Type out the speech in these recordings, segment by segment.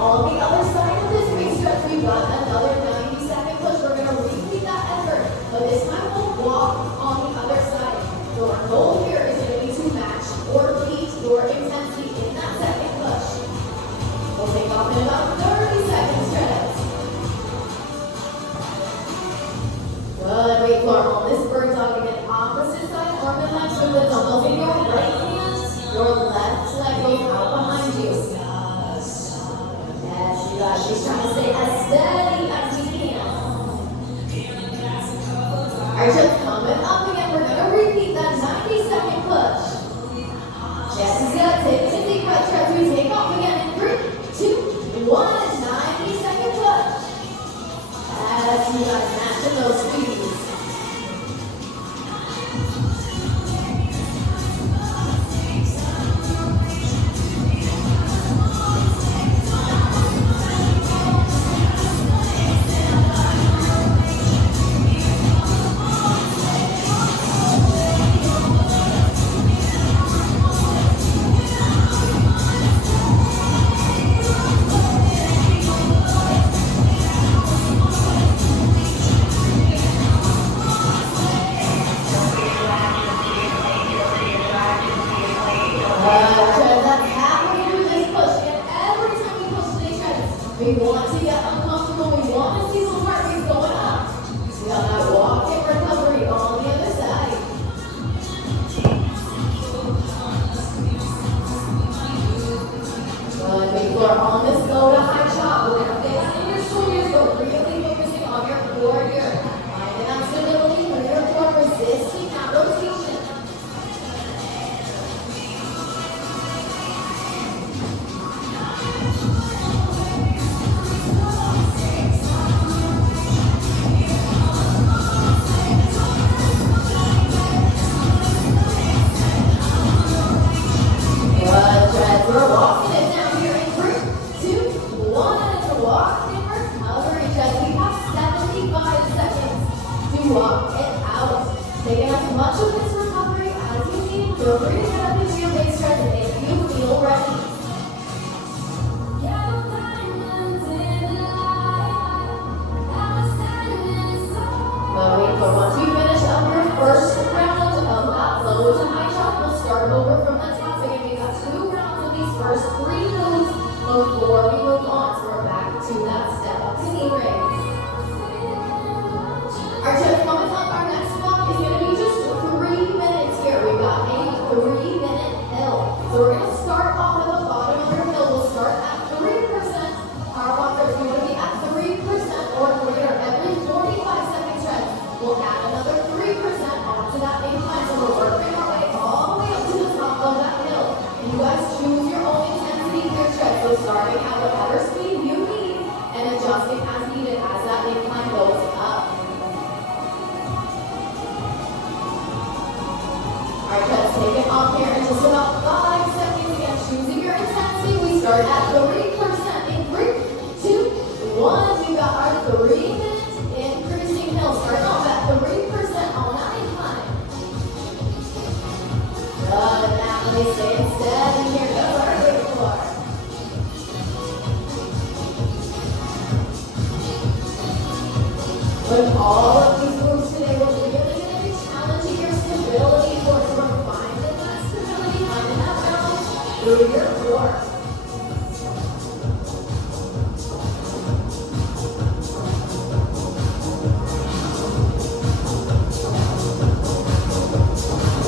On the other side of this big stretch, we've got another 90-second push. We're going to repeat that effort, but this time we'll walk on the other side. So our goal here is going to be to match or beat your intensity in that second push. We'll take off in about 30 seconds, treads. Good, wait for on this bird dog again. Opposite side, arm and leg with the dumbbells in your right hand. Your left leg goes out behind you. Yes, you guys, she's trying to stay as steady as we can. Alright, just coming up again. We're going to repeat that 90-second push. Yes, it's good. Take it a deep breath, treads. We take off again in 3, 2, 1. 90-second push. Yes, you guys, matching those speeds. We want to get uncomfortable. We want to see those heart rates going up. We got that walk-in recovery on the other side. Good. Before on this go to high chop, we're going to fix in your shoulders, but really focusing on your core here. Finding that stability through your core, resisting that rotation. We're walking it down here in 3, 2, 1. Walk and recovery, treads. We have 75 seconds to walk it out. Taking as much of this recovery as you need. Feel free to get up into your base stretch if you feel ready. But once you finish up your first round of that low to high chop, we'll start over from the top. Again, we got 2 rounds of these first 3 moves before we move on. So we're back to that step up to knee raise. Our tip coming up, our next block is going to be just 3 minutes here. We've got a 3-minute hill. So we're going to start off at the bottom of your hill. We'll start at 3%. Power walkers, we want to be at 3% or greater every 45 seconds tread. We'll add another 3% onto that incline. So we're working our way all the way up to the top of that hill. And you guys choose your own intensity here, tread. So starting at whatever speed you need and adjusting as needed as that incline goes up. Alright, let's take it off here in just about 5 seconds. Again, choosing your intensity. We start at 3% in 3, 2, 1. We got our 3-minute increasing hill. Starting off at 3% on that incline. Good, Natalie, staying steady here. That's our great floor. With all of these moves today, we're really going to be challenging your stability for finding that stability, finding that balance through your core.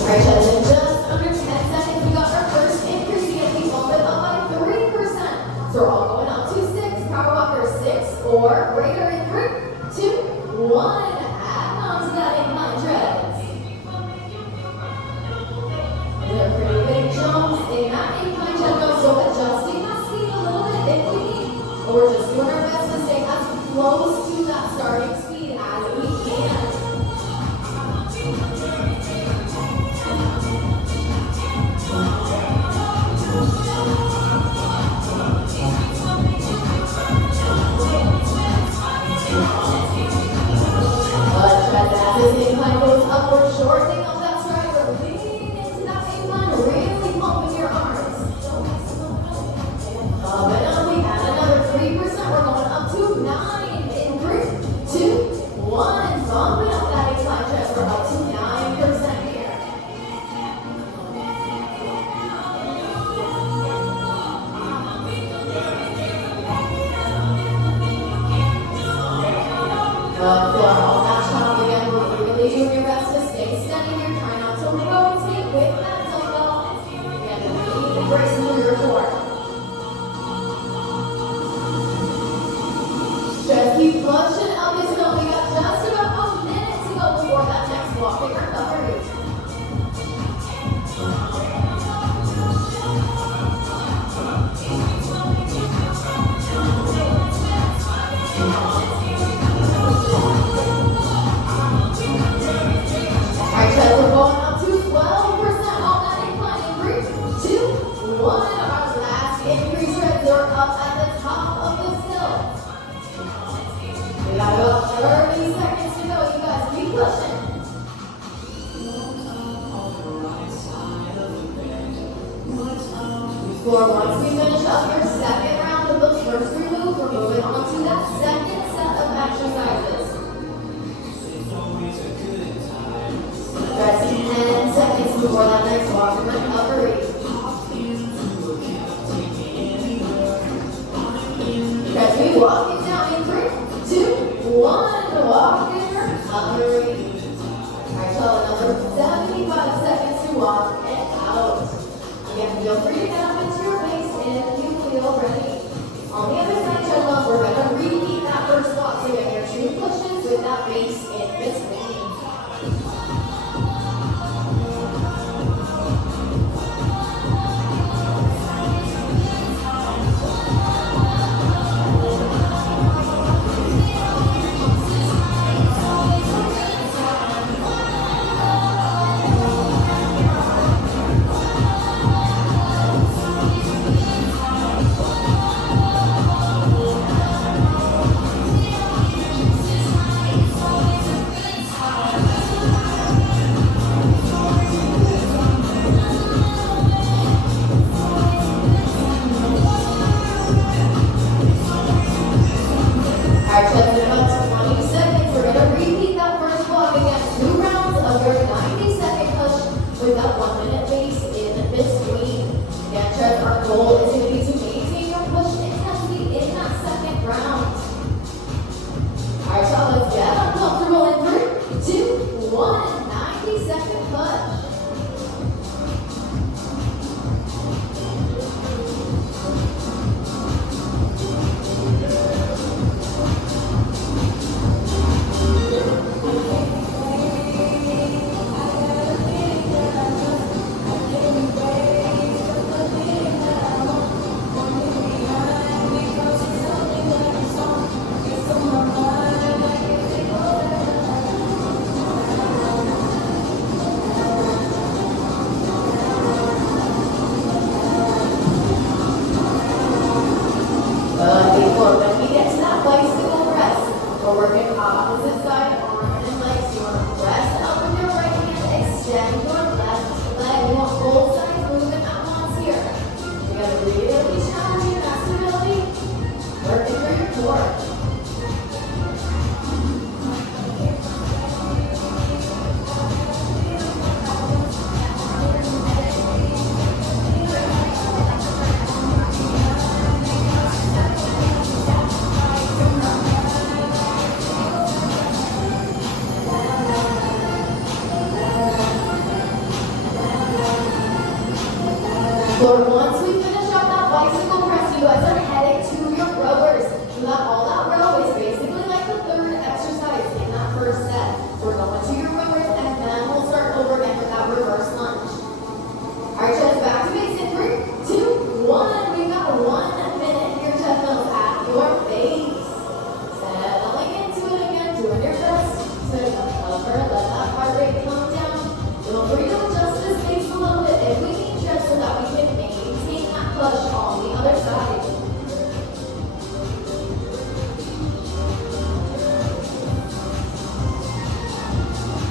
Alright, guys, in just under 10 seconds, we got our first increase. Again, we bumped it up by 3%. So we're all going up to 6. Power walker, 6 or greater in 3, 2, 1. Add on to that incline, treads. They're pretty big jumps in that incline tread, so adjusting that speed a little bit if we need. But we're just doing our best to stay as close to that starting speed as we can. This incline goes upward, shortening up that stride. We're leaning into that incline, really pumping your arms. And up, we add another For once we finish up your second round of those first three moves, we're moving on to that second set of exercises. Rest 10 seconds before that next walk and recovery. As we walk it down in 3, 2, 1, walk and recovery. Alright, so another 75 seconds to walk it out. Again, feel free to get up into your pace if you feel ready. On the other side, Chella, we're going to repeat that first walk. So get your 2 pushes with that base in between. So once we finish up that bicycle press, you guys are heading to your rowers. So that all that row is basically like the third exercise in that first set. So we're going to your rowers and then we'll start over again with that reverse lunge. Alright, chest back to base in 3, 2, 1. We've got 1 minute here, chest mills at your base. Settling into it again, doing your best to recover, let that heart rate come down. Feel free to adjust this pace a little bit if we need to so that we can maintain that push on the other side.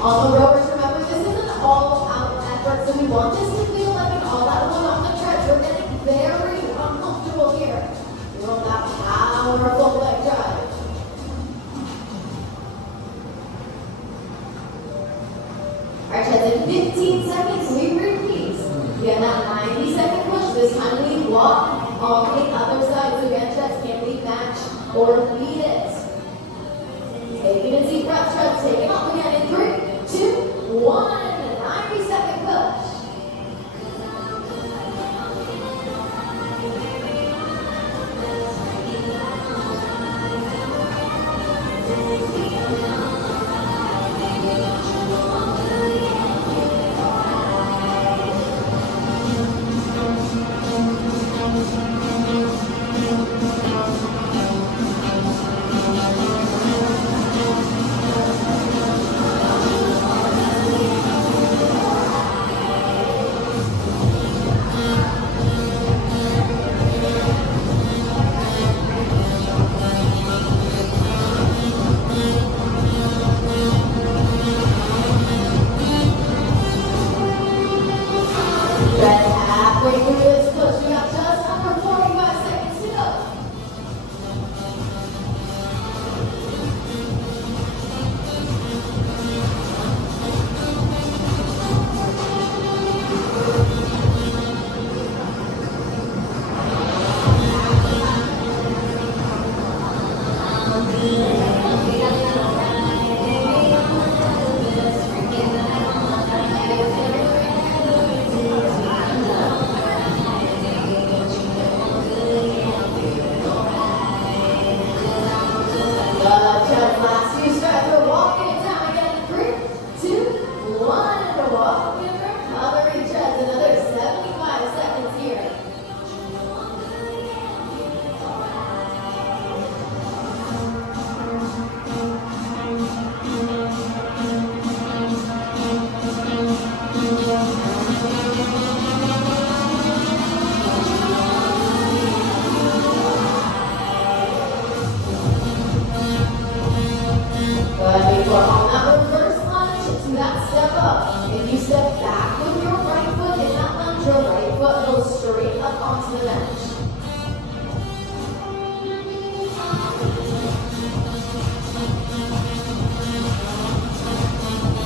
On the rowers, remember this is an all-out effort, so we want this to feel like an all-out one on the treads. We're getting very uncomfortable here. We want that powerful leg drive. Alright, guys, in 15 seconds, we repeat. Again, that 90-second push. This time we walk on the other side. So again, chest can we match or beat it? Taking a deep breath, chest, taking off again in 3, 2, 1. 90-second push. Last few steps, we're walking it down again. 3, 2, 1, and walk and recovery treads. Another 75 seconds here. Good, before on that reverse lunge to that step up. If you step back with your right foot in that lunge, your right foot goes straight up onto the bench.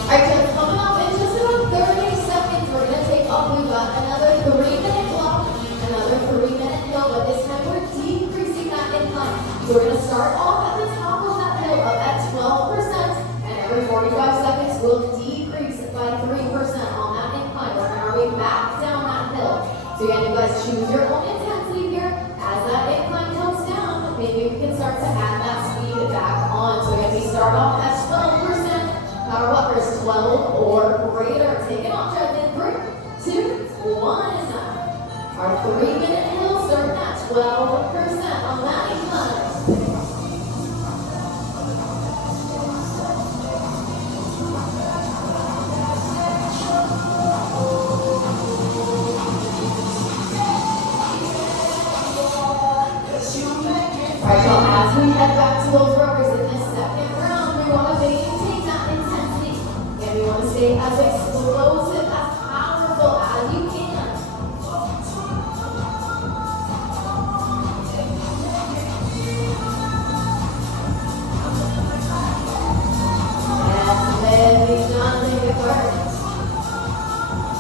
Alright, just coming up in just about 30 seconds, we're going to take off. We've got another 3-minute block, another 3-minute hill, but this time we're decreasing that incline. So we're going to start off at the top of that hill up at 12%, and every 45 seconds we'll decrease by 3% on that incline. We're on our way back down that hill. So again, you guys choose your own intensity here. As that incline comes down, maybe we can start to add that speed back on. So again, we start off at 12%. Power walkers 12 or greater. Take it off, tread in 3, 2, 1. Our 3-minute hill starting at 12% on that incline. Alright, y'all, as we head back to those rubbers in this second round, we want to maintain that intensity. And we want to stay as explosive, as powerful as you can. And then we've done the reverse.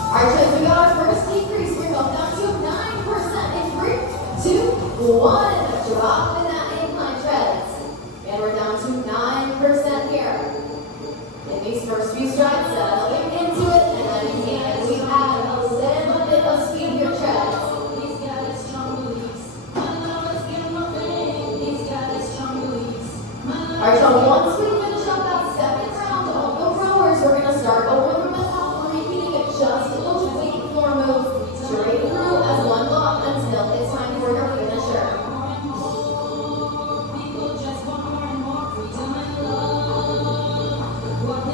Alright, so we got our first decrease. We're going down to 9% in 3, 2, 1. Drop in that incline treads. And we're down to 9% here. In these first few strides, settling into it, and then again, we add a little bit of speed to your treads. Alright, so once we finish up that second round of the rowers, we're going to start over from the top, repeating it just those weight floor moves straight through as one block until it's time for your finisher.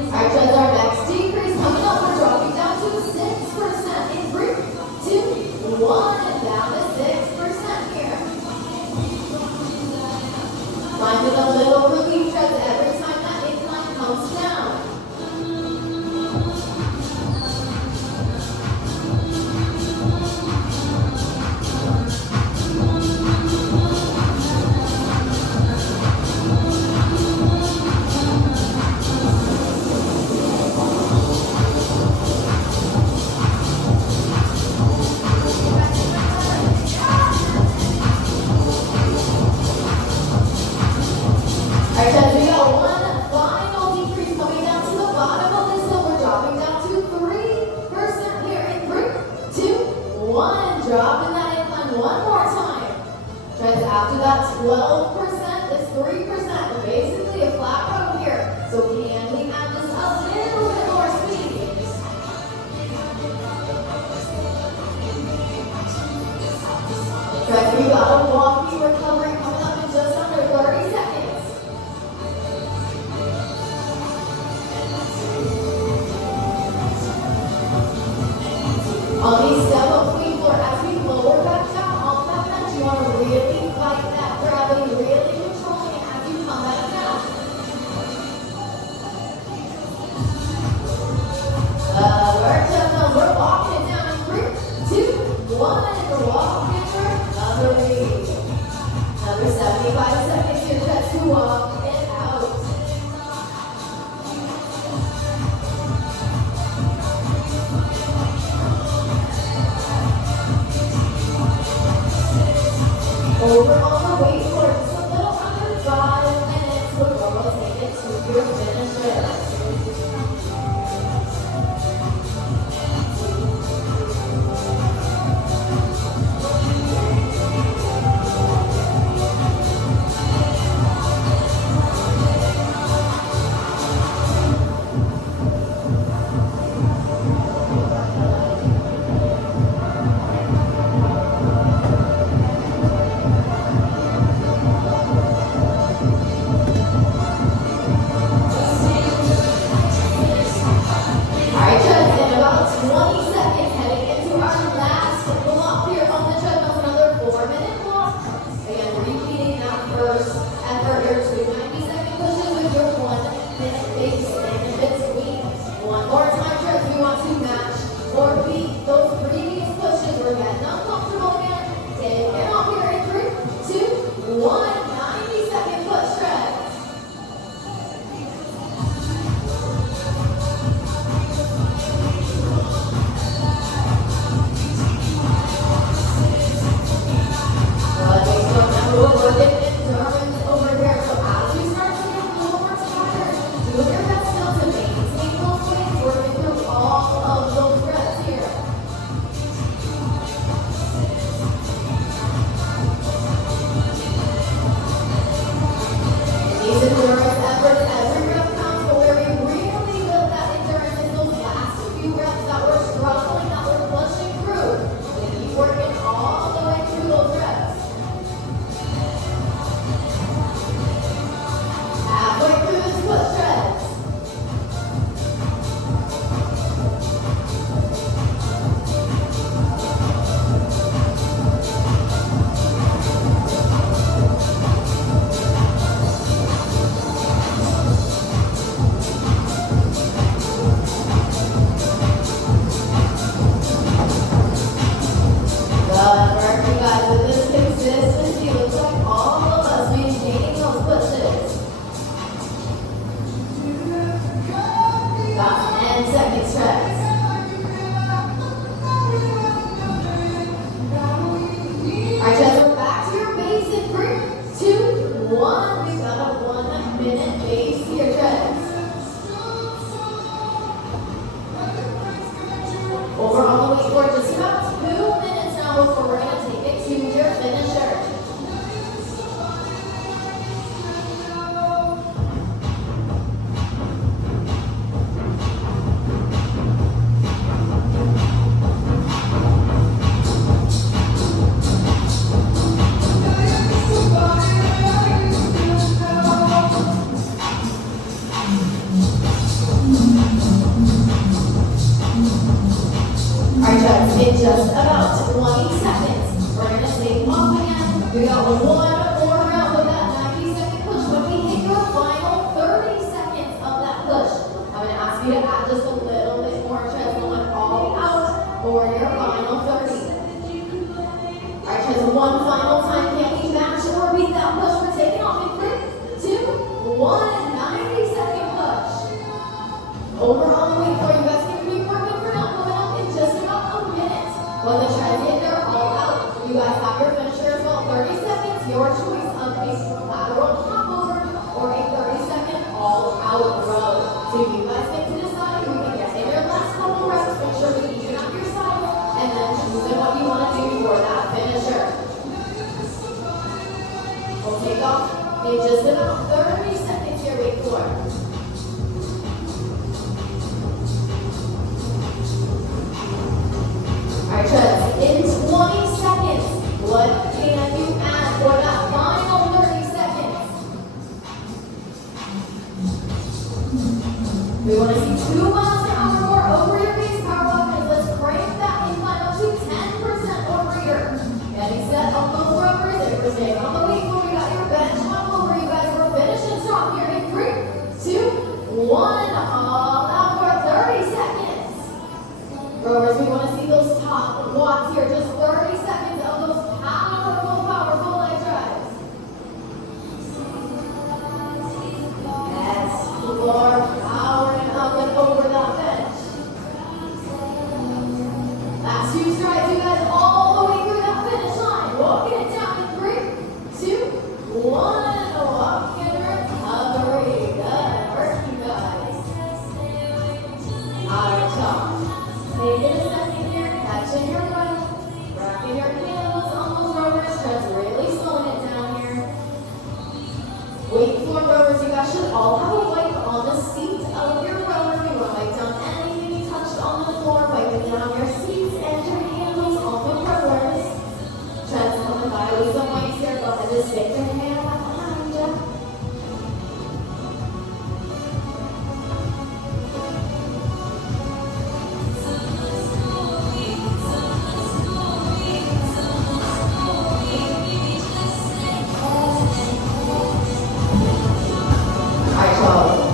Alright, treads, our next decrease coming up. We're dropping down to 6% in 3, 2, 1, and down to 6% here. Finding a little relief treads every time that incline comes down. Alright, guys, we got one final decrease coming down to the bottom of this hill. We're dropping down to 3% here in 3, 2, 1. Dropping that incline one more time. Guys, after that 12% is 3%. Basically a flat road here. So can we add just a little bit more speed? Guys, we got a walking recovery coming up in just under 30 seconds. On these step-up clean floor, as we lower back down off that bench, you want to really fight that gravity, really controlling it as you come back down. Work just we're walking it down in 3, 2, 1, and we're walking for another read. Another 75 seconds here, just to walk it out. Over on the weight floor, just a little under 5 minutes one 90-second foot stretch. We're getting endurance over here. So as we start to get a little more tired, do your best still to maintain those weights. We're going through all of those reps here. These endurance efforts, every rep counts, but where we really build that endurance is those last few reps that we're struggling, that we're pushing through. We keep working all the way through those reps. Halfway through this foot stretch. Good work, you guys, with this consistency. Looks like all of us maintaining those pushes. About 10-second stretch. Alright, guys, we're back to your base in 3, 2, 1. We've got a 1-minute base here, Treads. Over on the weight for just about 2 minutes now before we're going to take it to your finisher. Alright, guys, in just about 20 seconds, we're going to stay off again. We got one more round of that 90-second push. When we hit your final 30 seconds of that push, I'm going to ask you to add just a little bit more chest going all out for your final 30. Alright, guys, one final time. Can you match or beat that push? We're taking off in 3, 2, 1. 90-second push. Over on the way for you guys. When the treads hit, they're all out. You guys have your finisher as well. 30 seconds, your choice of a lateral hop over or a 30-second all-out row. So you guys get to decide. We can get in your last couple reps. Make sure we even up your side, and then choose what you want to do for that finisher. We'll take off in just about 30 seconds here. Wait for it. Alright, Treads, in 20 seconds, what can you add for that final 30 seconds? We want to see 2 miles an hour more over your base power weapons. Let's crank that incline up to 10% or greater. Getting set on those rubbers. If we're staying on the weight floor, we got your bench hop over. You guys, we're finishing strong here in 3, 2, 1. All out for 30 seconds. Rowers, we want to see those top watts here. Just 30 seconds of those powerful leg drives. Yes, more powering up and over that bench. Last 2 strides, you guys, all the way through that finish line. Walking it down in 3, 2, 1. Walk and recovery. Good work, you guys. Our top. Taking a second here, catching your breath, wrapping your handles on those rowers, Treads really slowing it down here. Weight floor rowers, you guys should all have a wipe on the seat of your rower. You want to wipe down anything you touched on the floor, wiping down your seats and your handles off the rowers. Treads coming by with some wipes here. Go ahead and stick your hand out behind you.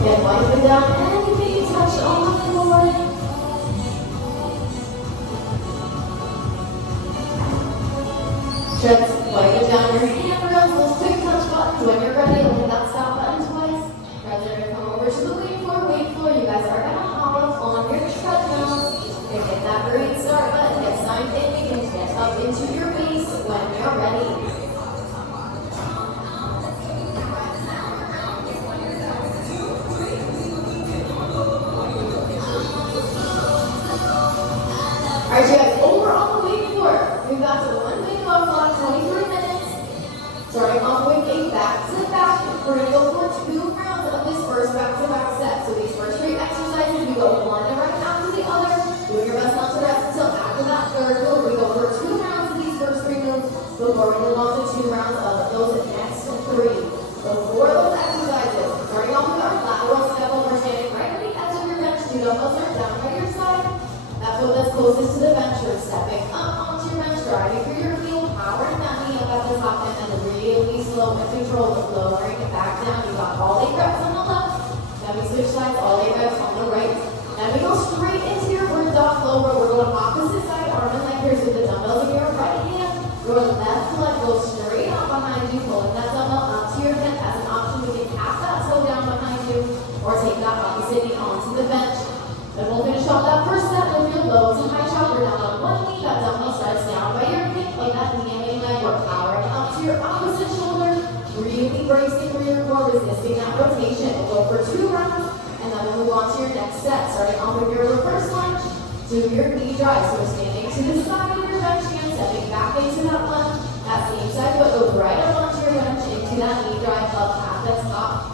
Wiping down anything you touch on the floor. Treads, wiping down your handrails, those quick Alright, you guys, over on the week 4, we've got the one big love block, 23 minutes. Starting off with a back-to-back. We're going to go for 2 rounds of this first back-to-back set. So these first 3 exercises, we go one right after the other, doing your best not to rest until after that third move. We go for 2 rounds of these first 3 moves before we move on to 2 rounds of those next 3. So for those exercises, starting off with our lateral step, we're standing right at the edge of your bench. Two dumbbells are down by your side. That's what that's closest to the bench. You're stepping up onto your bench, driving through your heel, powering that knee up at the top, and then really slow and controlled, lowering it back down. You got all 8 reps on the left. Then we switch sides, all 8 reps on the right. And we go straight into your bird dog flow where we're going opposite side, arm and leg here, so the dumbbells in your right hand. Your left leg goes straight up behind you, pulling that dumbbell up to your head as an option. We can tap that toe down behind you, or take that opposite knee onto the bench. Then we'll finish off that first set with your low to high chopper down on one knee. That dumbbell starts down by your hip, like that knee leg. We're powering up to your opposite shoulder, really bracing through your core, resisting that rotation. We'll go for 2 rounds, and then we'll move on to your next set. Starting off with your reverse lunge to your knee drive. So we're standing to the side of your bench and stepping back into that lunge. That same side foot goes right up onto your bench into that knee drive up at the top.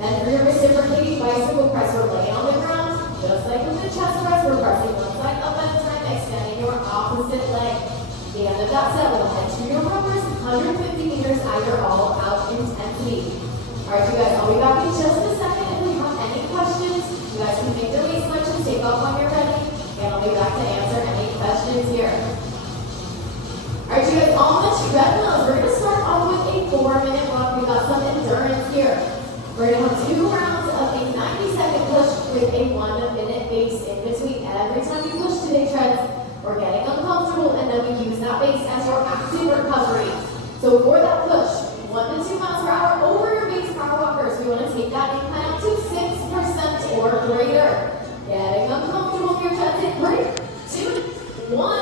Then for your reciprocating bicycle press, we're laying on the ground. Just like with the chest press, we're pressing one side up at a time, extending your opposite leg. At the end of that set, we'll head to your runners, 150 meters at your all-out intensity. Alright, you guys, I'll be back in just a second. If we have any questions, you guys can make the waist lunges, take off when you're ready, and I'll be back to answer any questions here. Alright, you guys, on the treadmills, we're going to start off with a 4-minute walk. We got some endurance here. We're going to have 2 rounds of a 90-second push with a 1-minute base in between. Every time you push today, treads, we're getting uncomfortable, and then we use that base as your active recovery. So for that push, 1 to 2 miles per hour over your base power walkers, we want to take that incline up to 6% or greater. Getting uncomfortable, your treads in 3, 2, 1.